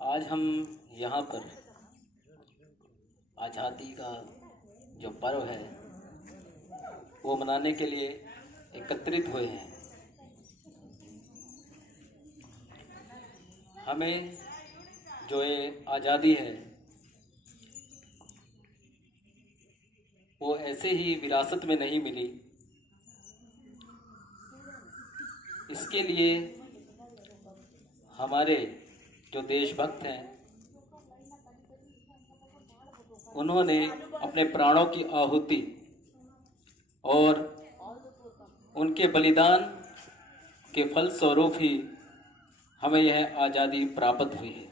आज हम यहाँ पर आज़ादी का जो पर्व है वो मनाने के लिए एकत्रित हुए हैं। हमें जो ये आज़ादी है वो ऐसे ही विरासत में नहीं मिली। इसके लिए हमारे जो देशभक्त हैं उन्होंने अपने प्राणों की आहुति और उनके बलिदान के फलस्वरूप ही हमें यह आज़ादी प्राप्त हुई है।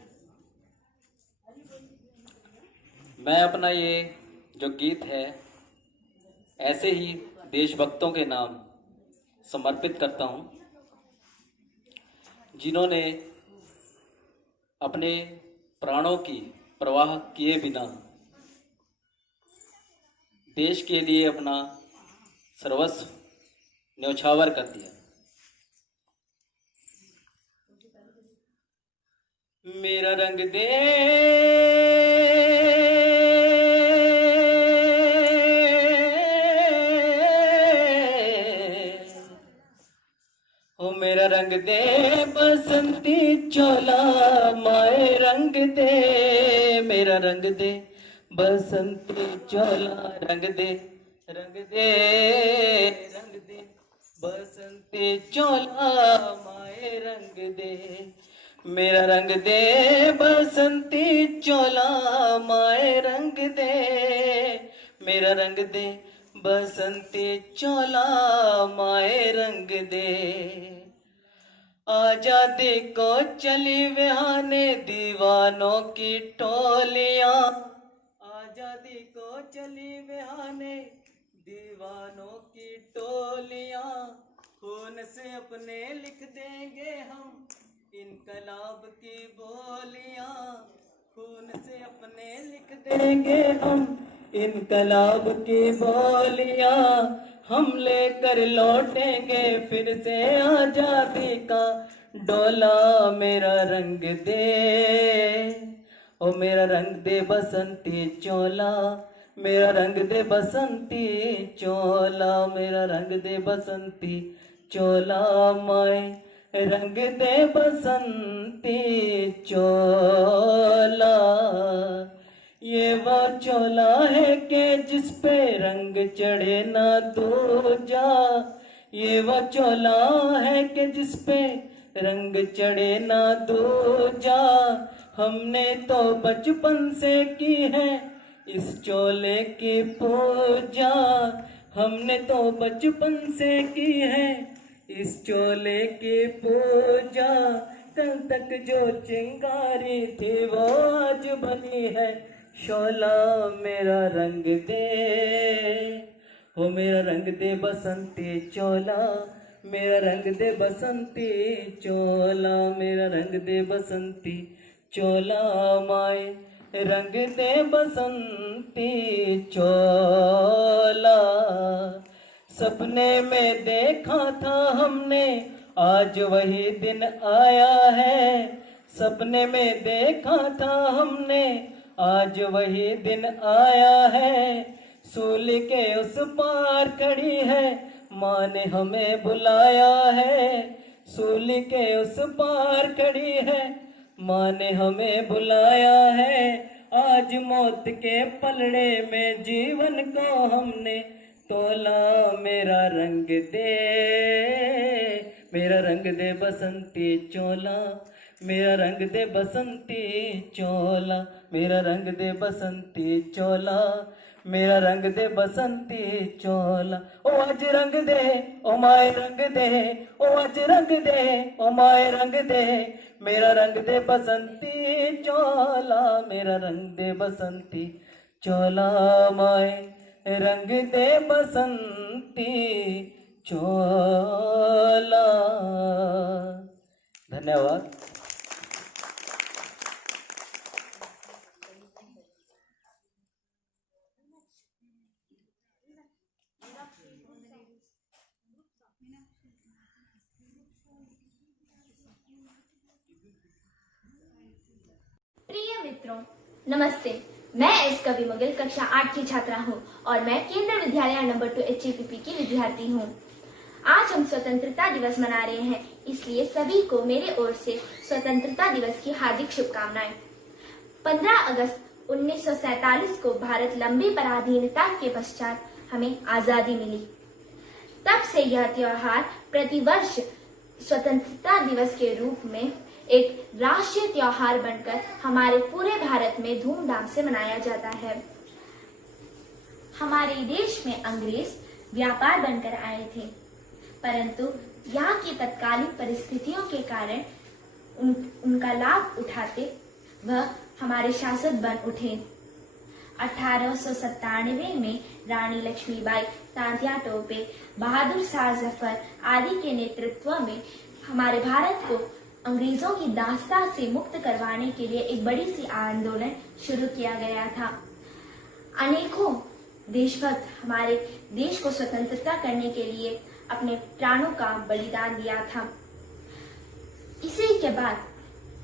मैं अपना ये जो गीत है ऐसे ही देशभक्तों के नाम समर्पित करता हूँ जिन्होंने अपने प्राणों की परवाह किए बिना देश के लिए अपना सर्वस्व न्यौछावर कर दिया। मेरा रंग दे ओ मेरा रंग दे बसंती चोला माए रंग दे, मेरा रंग दे बसंती चोला रंग दे, रंग दे रंग दे बसंती चोला माए रंग दे, मेरा रंग दे बसंती चोला माए रंग दे, मेरा रंग दे बसंती चोला माए रंग दे। आजादी को चली बहाने दीवानों की टोलियां, आजादी को चली बहाने दीवानों की टोलियां, खून से अपने लिख देंगे हम इनकलाब की बोलियां, खून से अपने लिख देंगे हम इनकलाब की बोलियां, हम लेकर लौटेंगे फिर से आजादी का डोला। मेरा रंग दे ओ मेरा रंग दे बसंती चोला, मेरा रंग दे बसंती चोला, मेरा रंग दे बसंती चोला माए रंग दे बसंती चोला। ये वो चोला है कि जिस पे रंग चढ़े ना दूजा, ये वो चोला है कि जिस पे रंग चढ़े ना दूजा, हमने तो बचपन से की है इस चोले की पूजा, हमने तो बचपन से की है इस चोले की पूजा, कल तक जो चिंगारी थी वो आज बनी है शोला। मेरा रंग दे ओ मेरा रंग दे बसंती चोला, मेरा रंग दे बसंती चोला, मेरा रंग दे बसंती चोला माए रंग दे बसंती चोला। सपने में देखा था हमने आज वही दिन आया है, सपने में देखा था हमने आज वही दिन आया है, सूल के उस पार खड़ी है माँ ने हमें बुलाया है, सूल के उस पार खड़ी है माँ ने हमें बुलाया है, आज मौत के पलड़े में जीवन को हमने तोला। मेरा रंग दे, मेरा रंग दे बसंती चोला, मेरा रंग दे बसंती चोला, मेरा रंग दे बसंती चोला, मेरा रंग दे बसंती चोला। ओ आज रंग दे ओ माए रंग दे, ओ आज रंग दे ओ माए रंग दे, मेरा रंग दे बसंती चोला, मेरा रंग दे बसंती चोला माए रंग दे बसंती चोला। धन्यवाद। मित्रों, नमस्ते। मैं एस कवि मुगल कक्षा 8 की छात्रा हूँ और मैं केंद्रीय विद्यालय नंबर 2 HAPP की विद्यार्थी हूँ। आज हम स्वतंत्रता दिवस मना रहे हैं, इसलिए सभी को मेरे ओर से स्वतंत्रता दिवस की हार्दिक शुभकामनाएं। 15 अगस्त 1947 को भारत लंबी पराधीनता के पश्चात हमें आजादी मिली। तब से यह त्योहार प्रतिवर्ष स्वतंत्रता दिवस के रूप में एक राष्ट्रीय त्योहार बनकर हमारे पूरे भारत में धूमधाम से मनाया जाता है। हमारे देश में अंग्रेज व्यापार बनकर आए थे, परंतु यहाँ की तत्कालीन परिस्थितियों के कारण उनका लाभ उठाते वह हमारे शासक बन उठे। 1897 में रानी लक्ष्मीबाई, तात्या टोपे, बहादुर शाह जफर आदि के नेतृत्व में हमारे भारत को अंग्रेजों की दास्ता से मुक्त करवाने के लिए एक बड़ी सी आंदोलन शुरू किया गया था। अनेकों देशभक्त हमारे देश को स्वतंत्रता करने के लिए अपने प्राणों का बलिदान दिया था। इसी के बाद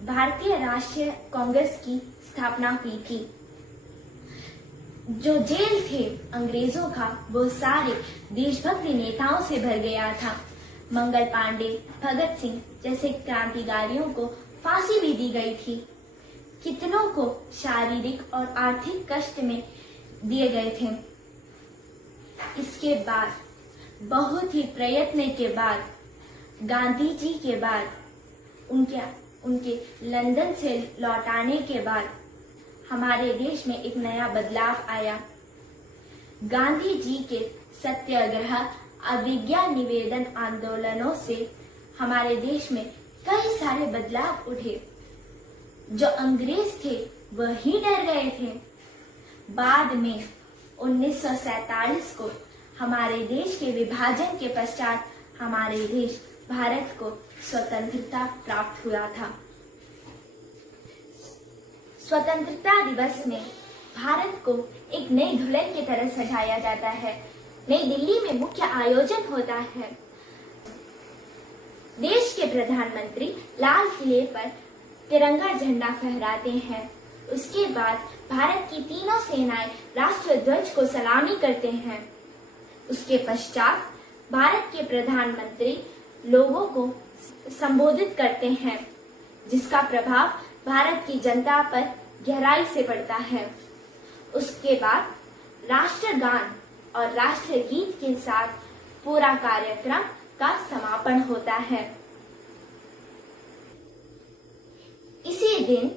भारतीय राष्ट्रीय कांग्रेस की स्थापना हुई थी। जो जेल थे अंग्रेजों का वो सारे देशभक्ति नेताओं से भर गया था। मंगल पांडे, भगत सिंह जैसे क्रांतिकारियों को फांसी भी दी गई थी। कितनों को शारीरिक और आर्थिक कष्ट में दिए गए थे। इसके बाद बहुत ही प्रयत्न के बाद गांधी जी के बाद उनके लंदन से लौटाने के बाद हमारे देश में एक नया बदलाव आया। गांधी जी के सत्याग्रह, अविज्ञा निवेदन आंदोलनों से हमारे देश में कई सारे बदलाव उठे। जो अंग्रेज थे वह ही डर गए थे। बाद में 1947 को हमारे देश के विभाजन के पश्चात हमारे देश भारत को स्वतंत्रता प्राप्त हुआ था। स्वतंत्रता दिवस में भारत को एक नई दुल्हन की तरह सजाया जाता है। नई दिल्ली में मुख्य आयोजन होता है। देश के प्रधानमंत्री लाल किले पर तिरंगा झंडा फहराते हैं। उसके बाद भारत की तीनों सेनाएं राष्ट्र ध्वज को सलामी करते हैं। उसके पश्चात भारत के प्रधानमंत्री लोगों को संबोधित करते हैं, जिसका प्रभाव भारत की जनता पर गहराई से पड़ता है। उसके बाद राष्ट्रगान और राष्ट्रीय गीत के साथ पूरा कार्यक्रम का समापन होता है। इसी दिन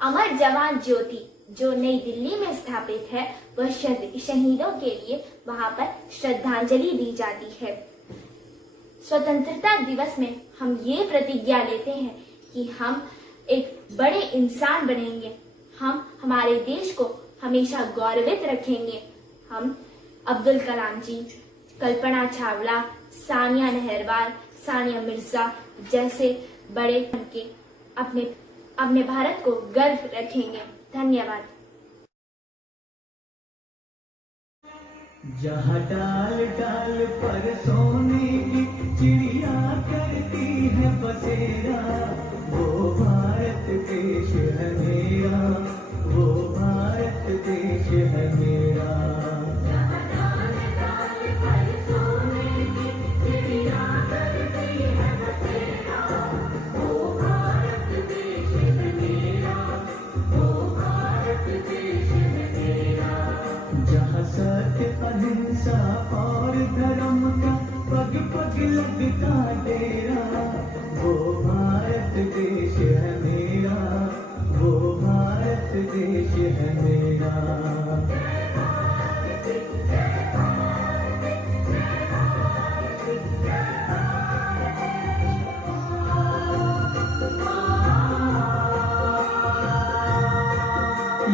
अमर जवान ज्योति जो नई दिल्ली में स्थापित है, वह शहीदों के लिए वहां पर श्रद्धांजलि दी जाती है। स्वतंत्रता दिवस में हम ये प्रतिज्ञा लेते हैं कि हम एक बड़े इंसान बनेंगे। हम हमारे देश को हमेशा गौरवित रखेंगे। हम अब्दुल कलाम जी, कल्पना चावला, सानिया नेहवाल, सानिया मिर्जा जैसे बड़े बनके अपने भारत को गर्व रखेंगे। धन्यवाद। जहाँ डाल डाल पर सोने की चिड़िया करती है बसेरा, वो भारत देश है मेरा, वो भारत देश है मेरा। सत्य, अहिंसा और धर्म का पग पग लगता डेरा, वो भारत देश है मेरा, वो भारत देश है मेरा।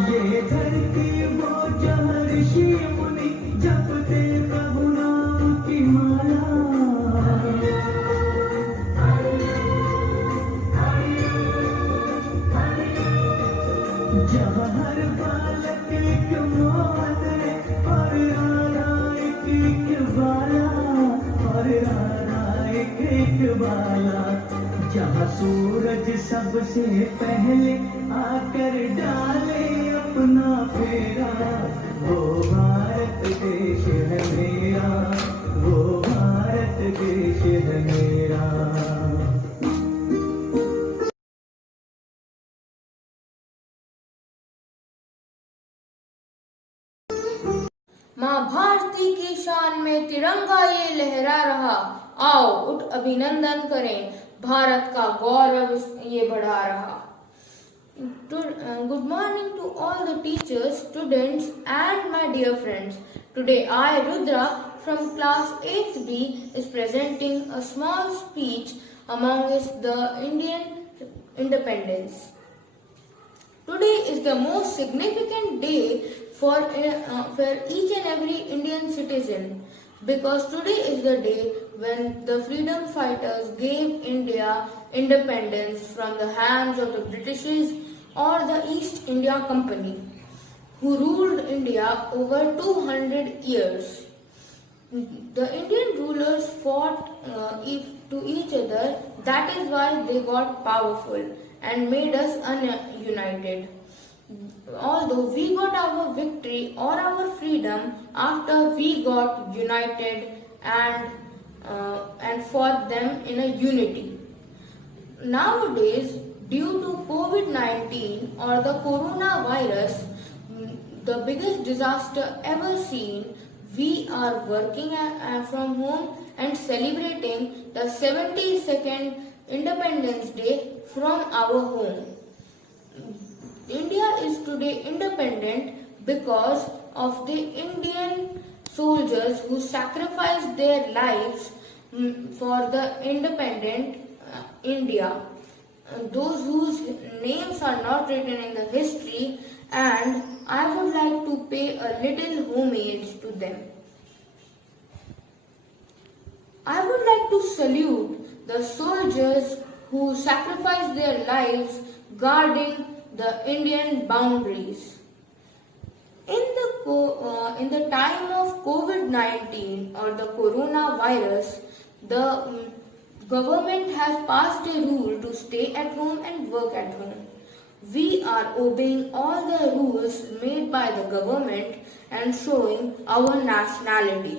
ये धरती वो जहाँ ऋषि मुनि जपते प्रभु नाम की माला, जहाँ हर बालक एक मोहन है और राधा एक बाला, और राधा एक बाला। जहाँ सूरज सबसे पहले आकर डाले अपना फेरा, वो भारत देश है मेरा, वो भारत देश है मेरा। माँ भारती की शान में तिरंगा ये लहरा रहा, आओ उठ अभिनंदन करें, भारत का गौरव ये बढ़ा रहा। Good morning to all the teachers, students and my dear friends. Today I, Rudra, from class 8th B, is presenting a small speech amongst the Indian independence. Today is the most significant day for each and every Indian citizen, because today is the day when the freedom fighters gave India independence from the hands of the Britishers or the East India Company, who ruled India over 200 years. The Indian rulers fought to each other, that is why they got powerful and made us united. Although we got our victory or our freedom after we got united and fought them in a unity. Nowadays, due to COVID-19 or the coronavirus, the biggest disaster ever seen, we are working from home and celebrating the 72nd Independence Day from our home. India is today independent because of the Indian soldiers who sacrificed their lives for the independent India. Those whose names are not written in the history, and I would like to pay a little homage to them. I would like to salute the soldiers who sacrificed their lives guarding the Indian boundaries. In the time of COVID-19 or the coronavirus, the government has passed a rule to stay at home and work at home. We are obeying all the rules made by the government and showing our nationality.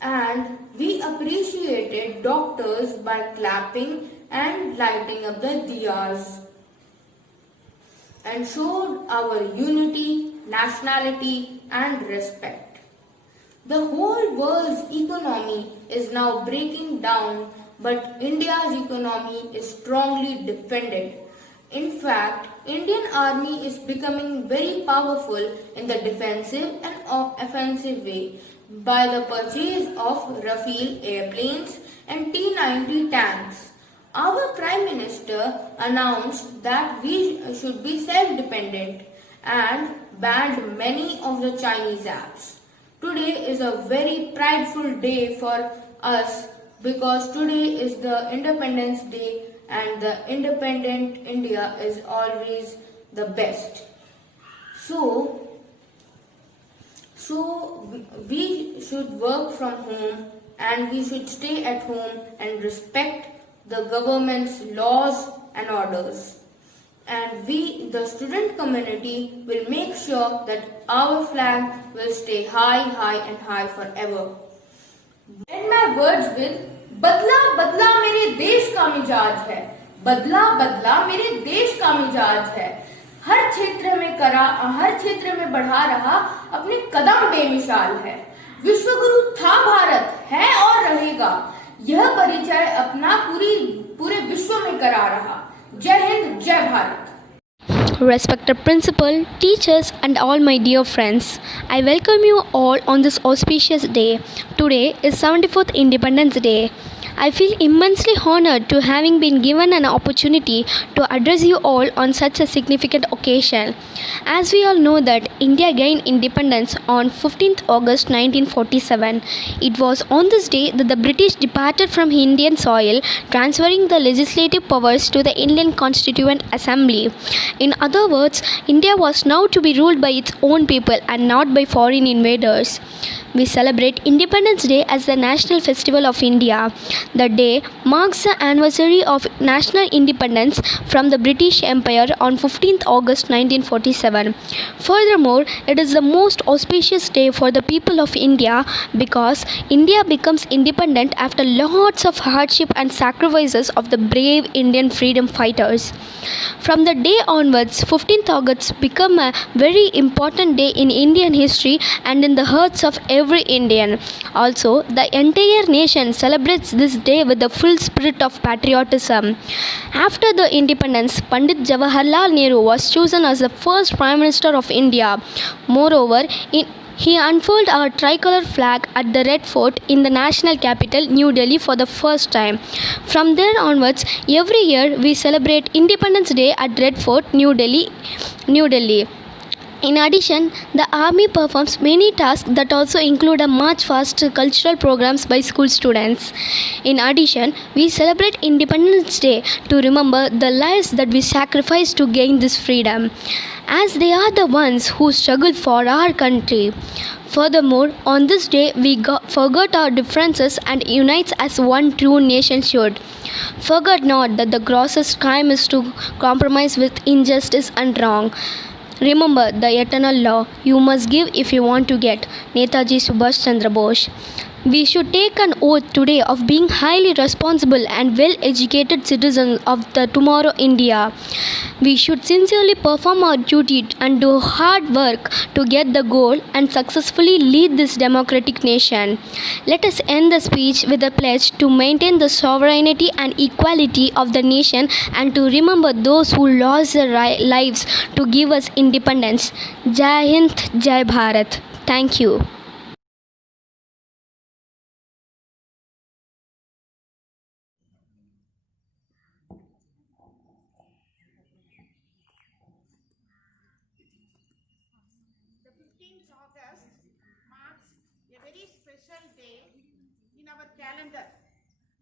And we appreciated doctors by clapping and lighting up the diyas, and showed our unity, nationality and respect. The whole world's economy is now breaking down, but India's economy is strongly defended. In fact, Indian Army is becoming very powerful in the defensive and offensive way by the purchase of Rafale airplanes and T-90 tanks. Our Prime Minister announced that we should be self-dependent and banned many of the Chinese apps. Today is a very prideful day for us, because today is the Independence Day and the independent India is always the best. So we should work from home and we should stay at home and respect the government's laws and orders. And we, the student community, will make sure that our flag will stay high, high and high forever. End my words with बदला बदला मेरे देश का मिजाज है, बदला बदला मेरे देश का मिजाज है, हर क्षेत्र में बढ़ा रहा अपने कदम बेमिसाल है, विश्वगुरु था भारत, है और रहेगा, यह परिचय अपना पूरे विश्व में करा रहा। जय हिंद, जय Bharat. Respected principal, teachers and all my dear friends, I welcome you all on this auspicious day. Today is 74th Independence Day. I feel immensely honored to having been given an opportunity to address you all on such a significant occasion. As we all know that India gained independence on 15th August 1947. It was on this day that the British departed from Indian soil, transferring the legislative powers to the Indian Constituent Assembly. In other words, India was now to be ruled by its own people and not by foreign invaders. we celebrate Independence Day as the national festival of India. The day marks the anniversary of national independence from the British Empire on 15th August 1947. Furthermore, it is the most auspicious day for the people of India because India becomes independent after lots of hardship and sacrifices of the brave Indian freedom fighters. From the day onwards, 15th August became a very important day in Indian history and in the hearts of every Indian. Also, the entire nation celebrates this day with the full spirit of patriotism. After the independence, Pandit Jawaharlal Nehru was chosen as the first Prime Minister of India. Moreover, he unfurled our tricolor flag at the Red Fort in the national capital, New Delhi, for the first time. From there onwards, every year we celebrate Independence Day at Red Fort, New Delhi. In addition, the army performs many tasks that also include a march past cultural programs by school students. In addition, we celebrate Independence Day to remember the lives that we sacrificed to gain this freedom, as they are the ones who struggle for our country. Furthermore, on this day, we forget our differences and unites as one true nation should. Forget not that the grossest crime is to compromise with injustice and wrong. Remember the eternal law, you must give if you want to get. Netaji Subhash Chandra Bose. We should take an oath today of being highly responsible and well-educated citizens of the tomorrow India. We should sincerely perform our duty and do hard work to get the goal and successfully lead this democratic nation. Let us end the speech with a pledge to maintain the sovereignty and equality of the nation and to remember those who lost their lives to give us independence. Jai Hind, Jai Bharat. Thank you. The 15th August marks a very special day in our calendar.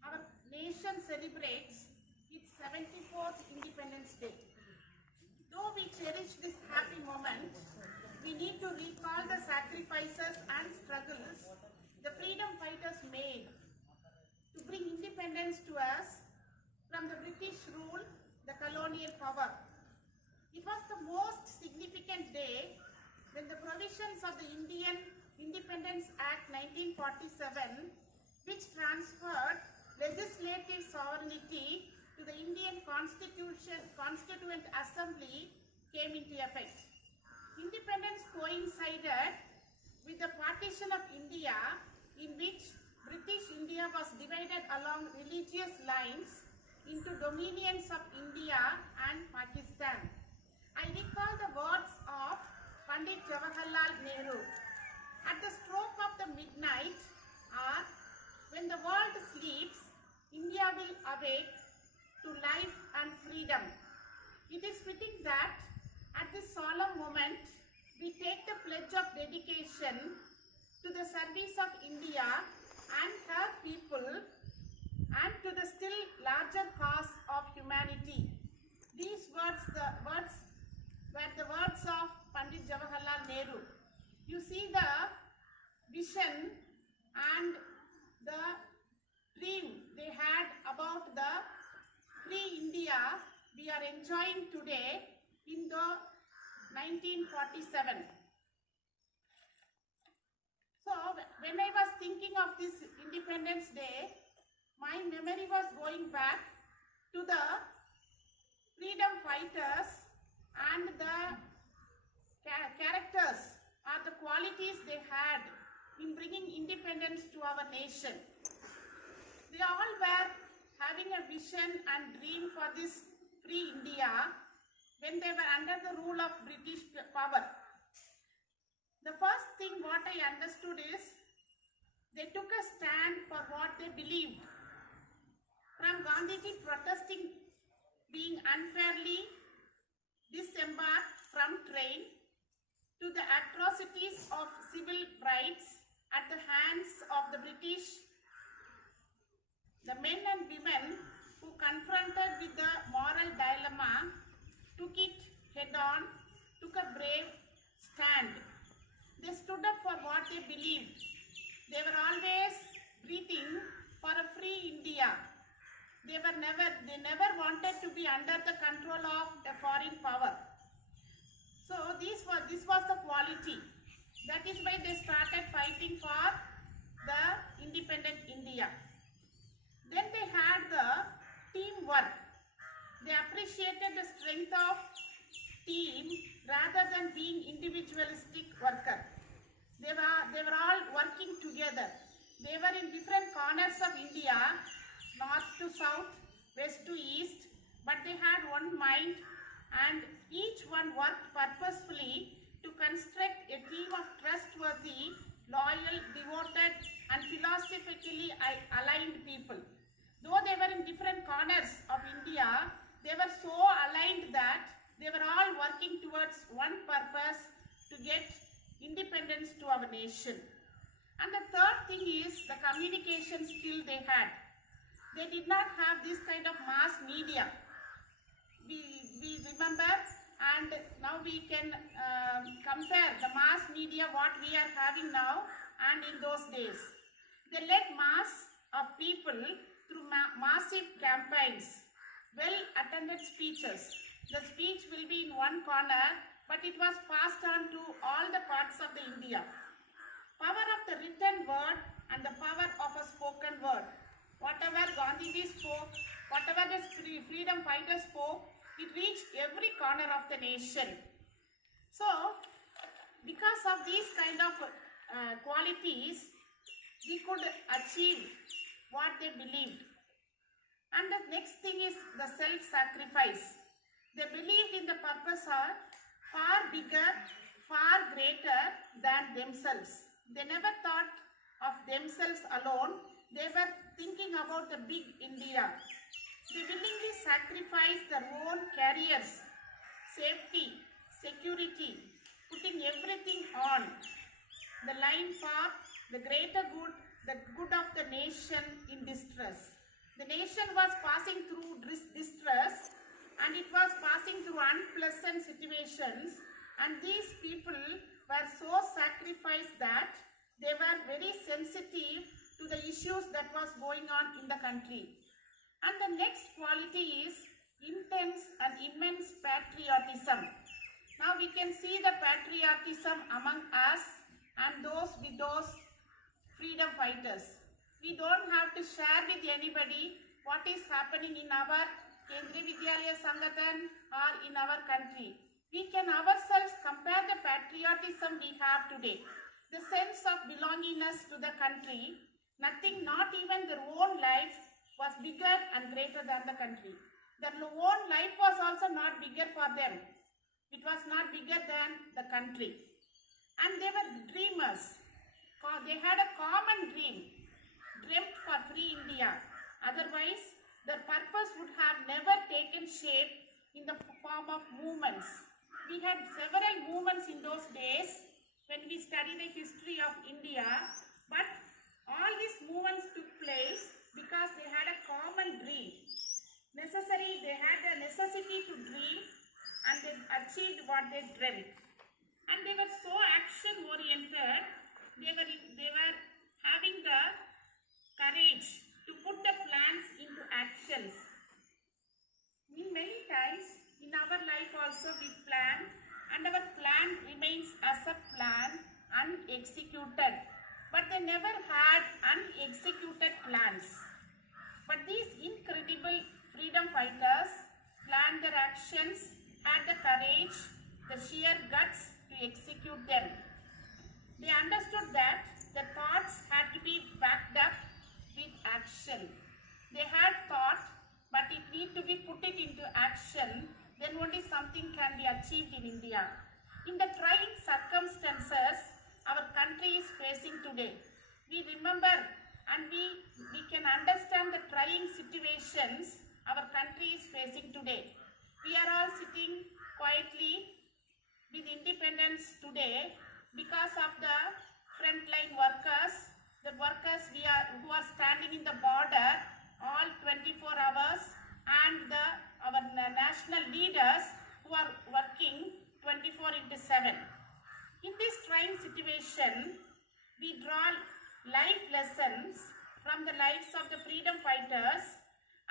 Our nation celebrates its 74th Independence Day. Though we cherish this happy moment, we need to recall the sacrifices and struggles the freedom fighters made to bring independence to us from the British rule, the colonial power. It was the most significant day when the provisions of the Indian Independence Act 1947, which transferred legislative sovereignty to the Indian Constituent Assembly, came into effect. Independence coincided with the partition of India, in which British India was divided along religious lines into dominions of India and Pakistan. I recall the words of Pandit Jawaharlal Nehru. At the stroke of the midnight hour, when the world sleeps, India will awake to life and freedom. It is fitting that at this solemn moment, we take the pledge of dedication to the service of India and her people and to the still larger cause of humanity. These were the words of Pandit Jawaharlal Nehru. You see the vision and the dream they had about the free India we are enjoying today in the 1947. So when I was thinking of this Independence Day, my memory was going back to the freedom fighters and the characters or the qualities they had in bringing independence to our nation. They all were having a vision and dream for this free India when they were under the rule of British power. The first thing what I understood is they took a stand for what they believed. From Gandhiji protesting being unfairly disembarked from train to the atrocities of civil rights at the hands of the British, the men and women who confronted with the moral dilemma took it head on, took a brave stand. They stood up for what they believed They were always breathing for a free India. They never wanted to be under the control of a foreign power. So this was the quality. That is why they started fighting for the independent India. Then they had the teamwork. They appreciated the strength of team rather than being individualistic worker. They were all working together. They were in different corners of India, north to south, west to east, but they had one mind and each one worked purposefully to construct a team of trustworthy, loyal, devoted and philosophically aligned people. Though they were in different corners of India, they were so aligned that they were all working towards one purpose to get independence to our nation. And the third thing is the communication skill they had. They did not have this kind of mass media. We remember, and now we can compare the mass media what we are having now and in those days. They led mass of people through massive campaigns, well-attended speeches. The speech will be in one corner, but it was passed on to all the parts of the India. Power of the written word and the power of a spoken word. Whatever Gandhiji spoke, whatever the freedom fighters spoke, it reached every corner of the nation. So, because of these kind of qualities, we could achieve what they believed. And the next thing is the self-sacrifice. They believed in the purpose are far bigger, far greater than themselves. They never thought of themselves alone. They were thinking about the big India. They willingly sacrificed their own careers, safety, security, putting everything on the line for the greater good, the good of the nation in distress. The nation was passing through distress and it was passing through unpleasant situations, and these people were so sacrificed that they were very sensitive to the issues that was going on in the country. And the next quality is intense and immense patriotism. Now we can see the patriotism among us and those with those freedom fighters. We don't have to share with anybody what is happening in our Kendriya Vidyalaya Sangathan or in our country. We can ourselves compare the patriotism we have today, the sense of belongingness to the country. Nothing, not even their own life was bigger and greater than the country. Their own life was also not bigger for them. It was not bigger than the country. And they were dreamers. They had a common dream, dreamt for free India. Otherwise, their purpose would have never taken shape in the form of movements. We had several movements in those days when we study the history of India, but all these movements took place because they had a common dream. They had a necessity to dream and they achieved what they dreamt. And they were so action oriented, they were having the courage to put the plans into actions. In many times in our life also we plan, and our plan remains as a plan unexecuted. But they never had unexecuted plans. But these incredible freedom fighters planned their actions, had the courage, the sheer guts to execute them. They understood that the thoughts had to be backed up with action. They had thought, but it need to be put it into action, then only something can be achieved in India. In the trying circumstances our country is facing today, we remember and we can understand the trying situations our country is facing today. We are all sitting quietly with independence today because of the frontline workers, the workers who are standing in the border all 24 hours, and our national leaders who are working 24/7. In this trying situation, we draw life lessons from the lives of the freedom fighters,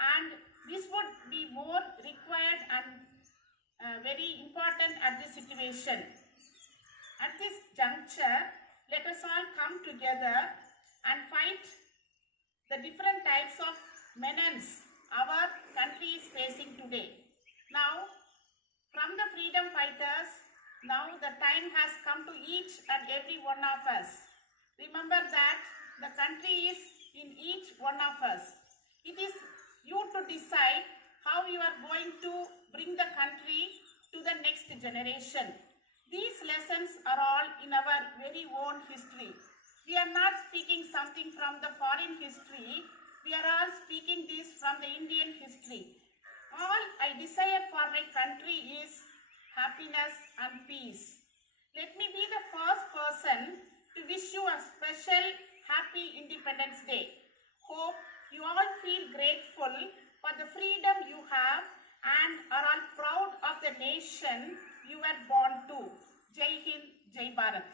and this would be more required and very important at this situation. At this juncture, let us all come together and fight the different types of menace our country is facing today. Now, from the freedom fighters, now the time has come to each and every one of us. Remember that the country is in each one of us. It is you to decide how you are going to bring the country to the next generation. These lessons are all in our very own history. We are not speaking something from the foreign history. We are all speaking this from the Indian history. All I desire for my country is happiness and peace. Let me be the first person to wish you a special happy Independence Day. Hope you all feel grateful for the freedom you have and are all proud of the nation you were born to. Jai Hind, Jai Bharat.